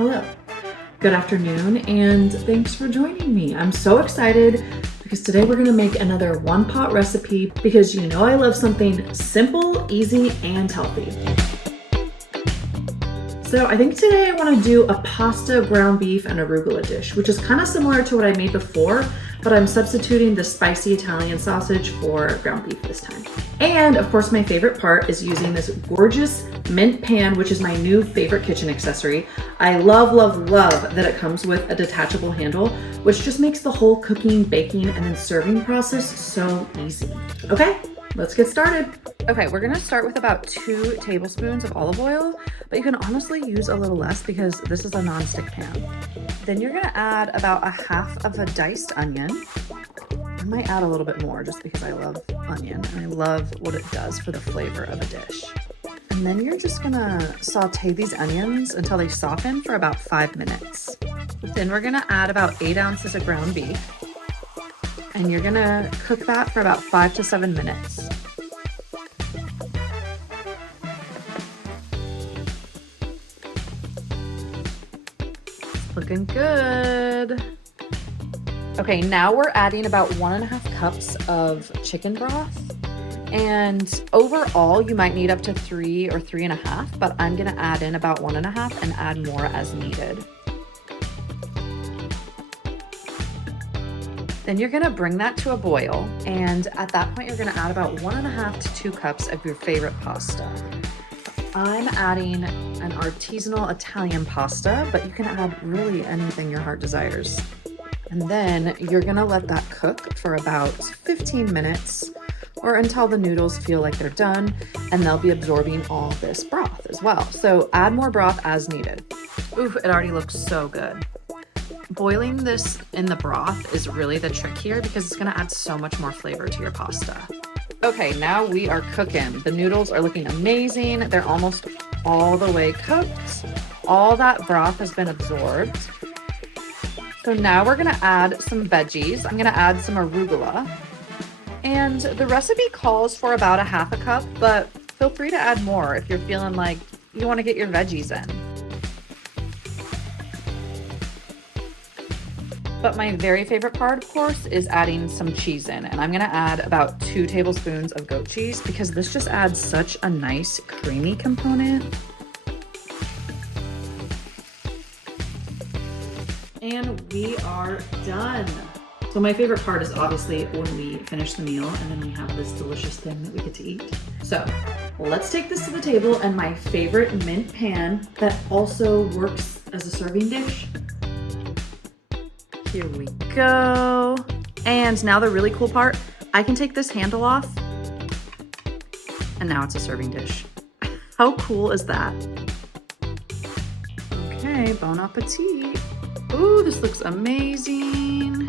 Hello, good afternoon, and thanks for joining me. I'm so excited because today we're gonna make another one pot recipe because you know I love something simple, easy, and healthy. So I think today I wanna do a pasta, ground beef, and arugula dish, which is kind of similar to what I made before, but I'm substituting the spicy Italian sausage for ground beef this time. And of course, my favorite part is using this gorgeous mint pan, which is my new favorite kitchen accessory. I love, love, love that it comes with a detachable handle, which just makes the whole cooking, baking, and then serving process so easy. Okay, let's get started. Okay, we're gonna start with about 2 tablespoons of olive oil, but you can honestly use a little less because this is a non-stick pan. Then you're gonna add about a half of a diced onion. I might add a little bit more just because I love onion and I love what it does for the flavor of a dish. And then you're just gonna saute these onions until they soften for about 5 minutes. Then we're gonna add about 8 ounces of ground beef. And you're gonna cook that for about 5 to 7 minutes. Looking good. Okay, now we're adding about 1.5 cups of chicken broth. And overall, you might need up to 3 or 3.5, but I'm gonna add in about 1.5 and add more as needed. Then you're gonna bring that to a boil. And at that point, you're gonna add about 1.5 to 2 cups of your favorite pasta. I'm adding an artisanal Italian pasta, but you can add really anything your heart desires. And then you're gonna let that cook for about 15 minutes or until the noodles feel like they're done, and they'll be absorbing all this broth as well. So add more broth as needed. Ooh, it already looks so good. Boiling this in the broth is really the trick here because it's gonna add so much more flavor to your pasta. Okay, now we are cooking. The noodles are looking amazing. They're almost all the way cooked. All that broth has been absorbed. So now we're gonna add some veggies. I'm gonna add some arugula. And the recipe calls for about a half a cup, but feel free to add more if you're feeling like you wanna get your veggies in. But my very favorite part, of course, is adding some cheese in. And I'm gonna add about 2 tablespoons of goat cheese because this just adds such a nice creamy component. And we are done. So my favorite part is obviously when we finish the meal and then we have this delicious thing that we get to eat. So let's take this to the table and my favorite mint pan that also works as a serving dish. Here we go. And now the really cool part, I can take this handle off and now it's a serving dish. How cool is that? Okay, bon appetit. Ooh, this looks amazing.